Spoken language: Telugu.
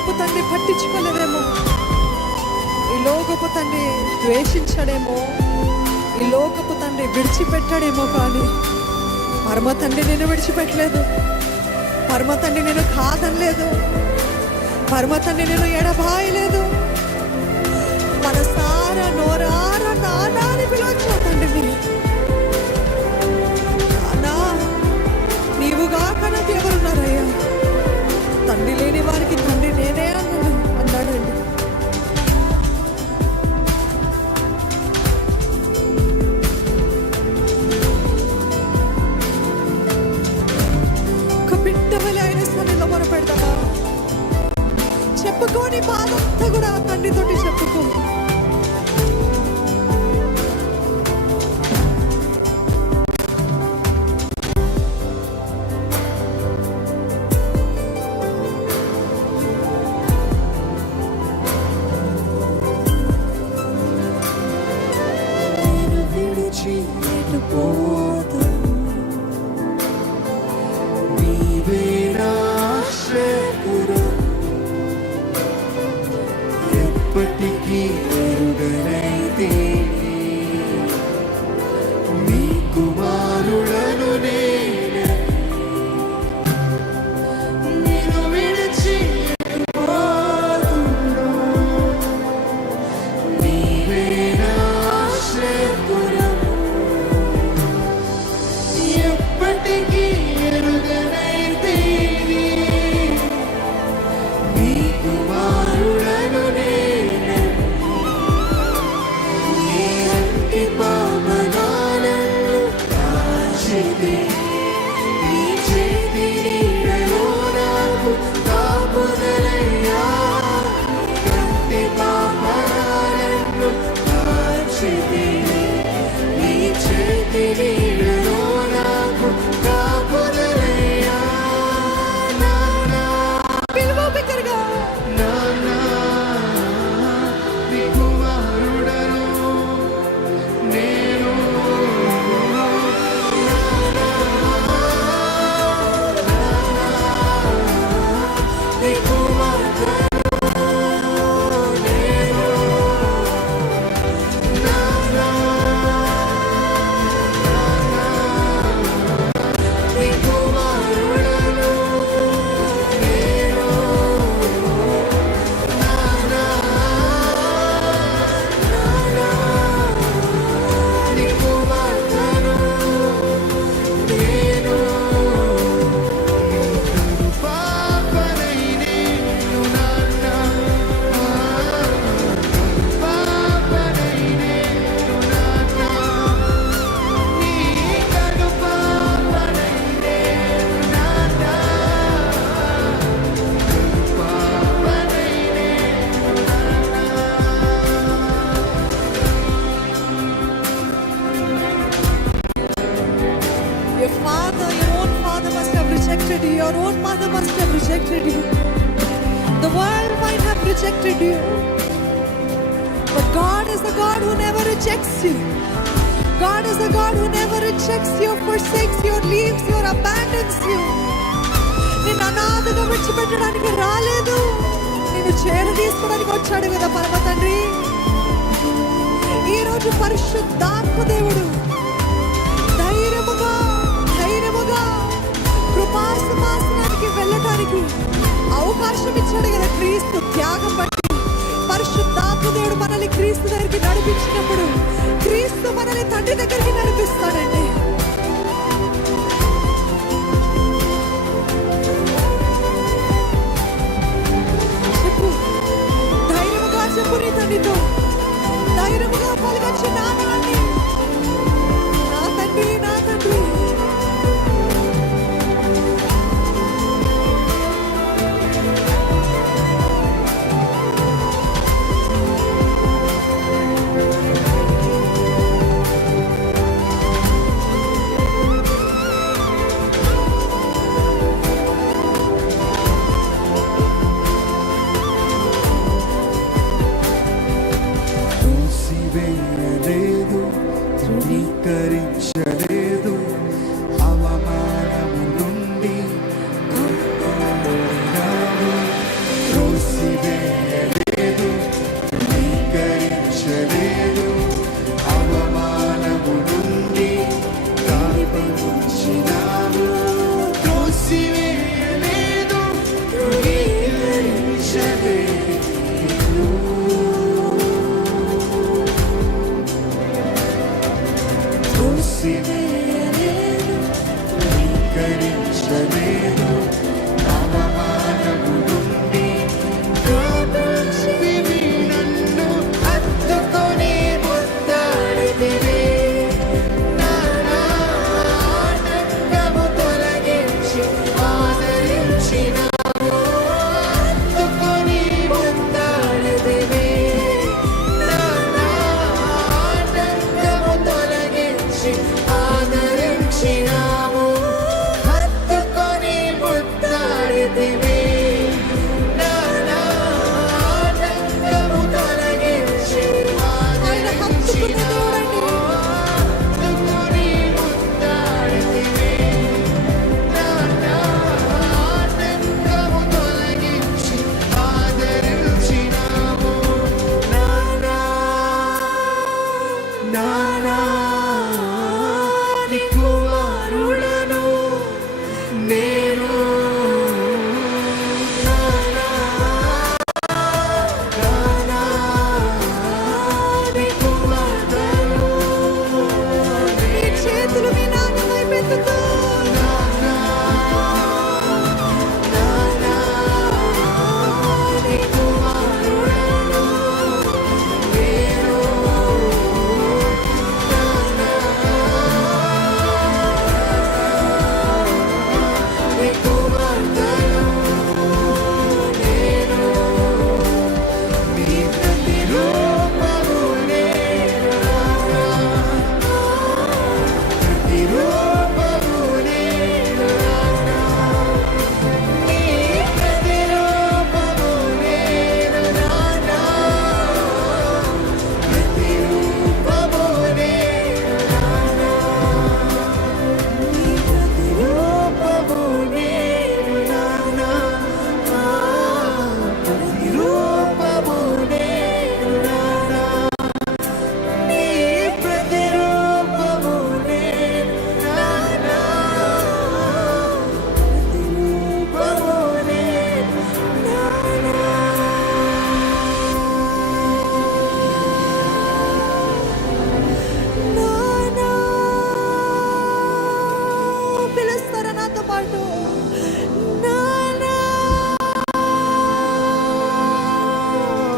లోకపు తండ్రి పట్టించుకోలేదేమో, ఈ లోకపు తండ్రి ద్వేషించాడేమో, ఈ లోకపు తండ్రి విడిచిపెట్టాడేమో, కానీ పరమ తండ్రి నేను విడిచిపెట్టలేదు. పరమ తండ్రి నేను కాదనలేదు. పరమ తండ్రి నేను ఎడబాయలేదు. మనసారా నోరారా నానా అని పిలవచ్చు తండ్రిని. నానా నీవుగాక నాకు ఎవరున్నారయ్యా? తండ్రి లేని వారికి తండ్రి నేనే అన్నాడండి. ఒక బిడ్డ వలె ఆయన సన్నిధిలో మొరపెడతావా? చెప్పుకో, నీ బాధంతా కూడా తండ్రితోటి చెప్పుకో. Your own mother must have rejected you. The world might have rejected you, but God is a God who never rejects you. God is a God who never rejects you, forsakes you, leaves you, or abandons you. నిన్ను అనాథగా విడిచిపెట్టడానికి రాలేదు, నిన్ను చేరదీసుకోవడానికి వచ్చాడు కదా పరమ తండ్రి. ఈరోజు పరిశుద్ధాత్మ దేవుడు ధైర్యముగా కృపాసనానికి వెళ్ళటానికి అవకాశం ఇచ్చాడు కదా. క్రీస్తు త్యాగం బట్టి పరిశుద్ధాత్మ దేవుడు మనల్ని క్రీస్తు దగ్గరికి నడిపించినప్పుడు క్రీస్తు మనల్ని తండ్రి దగ్గరికి నడిపిస్తాడండి.